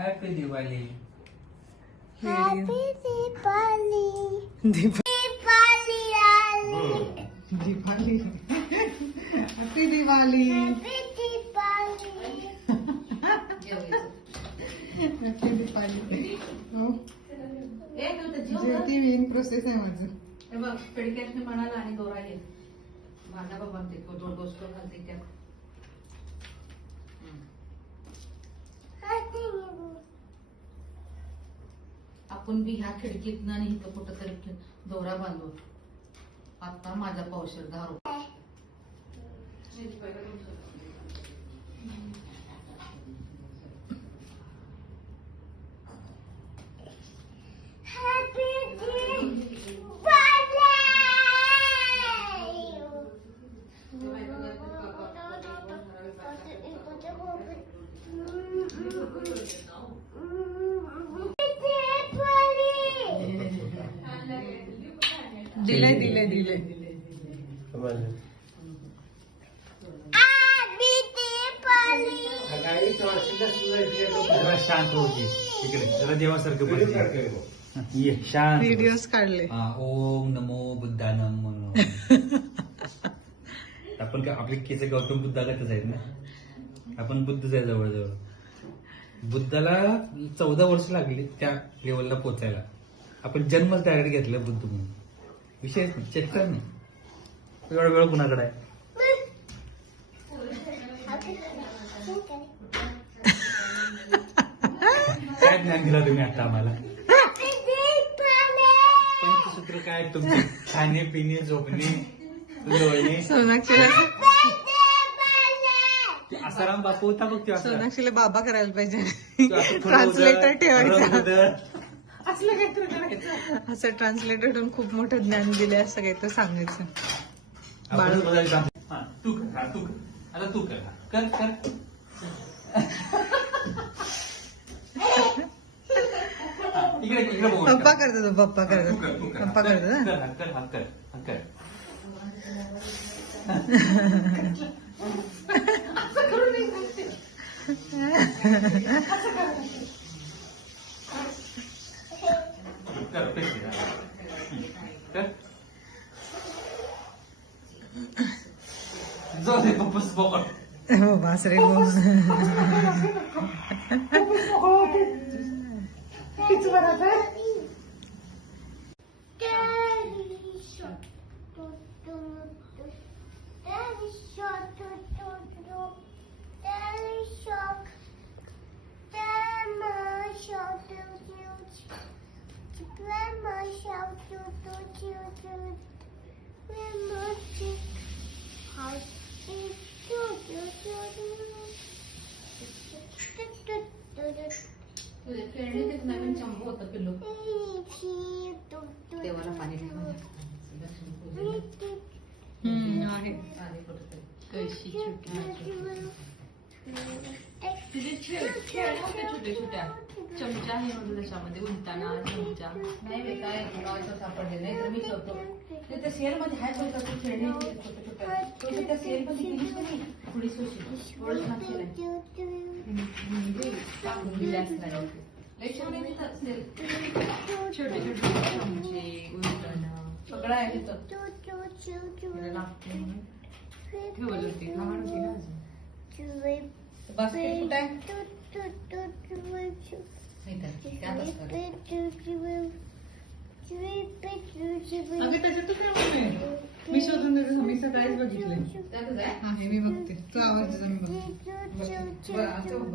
Happy Diwali. Happy Deepavali. Deepavali. Happy Diwali. Happy Diwali. हो जेवती main process आहे माझं. हे बघ पिडक्यातने म्हणाला आणि दोरा येईल माझा बाबा ते दोन गोष्ट घालते त्यात. आपण बी ह्या खिडकीतनं आणि इथं कुठं तरी दोरा बांधू. आता माझा पावशेर 10 रुपये. दिले दिले दिले. जरा शांत होती इकडे, जरा देवासारखं बोलते. ये शांत. व्हिडिओज काढले. ओम नमो बुद्धानम म्हणून. आपण काय आपले केस गौतम बुद्धागतच आहेत ना. आपण बुद्धच आहे जवळजवळ. बुद्धाला 14 वर्ष लागली त्या लेवलला पोचायला. आपण जन्मच त्याकडे घेतलं बुद्ध म्हणून. विषयच नाही, चेष्टा नाही. एवढा वेळ कुणाकडे आहे? काय ज्ञान दिला तुम्ही आता आम्हाला? पंचसूत्र काय तुमचे? खाणे पिणे झोपणे लोळणे. सोनाक्षीला आसाराम बापू होता बघ ते. सोनाक्षीला बाबा करायला पाहिजे. ट्रान्सलेटर ठेवायचं. असलं काहीतरी करायचं. असं ट्रान्सलेटर ठेवून खूप मोठं ज्ञान दिले असं काही तर सांगायचं. आपण बघायचं. हा, तू कर. हा, तू कर. आता तू कर. कर कर. इकडे इकडे बघू. पप्पा करतो पप्पा तू करतो कर, तू कर. पप्पा करतो ना. कर, हा, कर, हा, कर, हा, कर. कर, पेशी, हा. कर. जाऊ दे पप्पाच बोकड. हो बासरे तुझ्या खेळणीत एक नवीन चंबू होतं पिल्लू. देवाला पाणी नाही आहे. कळशी तुझे खेळ होते छोटे छोट्या चमचा हे होतं त्याच्यामध्ये उलताना चमचा नाही बे काय गावाचं सापडले नाही तर मी करतो. त्या सेल मध्ये हाय बघा तू खेळणे छोटे छोट्या तो त्या सेल मध्ये गेलीस का नाही थोडी सोशी थोडं छान सेल आहे. टाकून दिले असणार लई छान आहे तिथं सेल. छोटे छोटे चमचे उलताना सगळं आहे तिथं. लागते ठेवलं होती लहान होती ना अजून. बास्केट कुठे आहे? अगं त्याच्यातच आहे. मी शोधून देतो. मी सकाळीच बघितले. आहे मी बघते. तू आवाज देतो मी बघते. बघ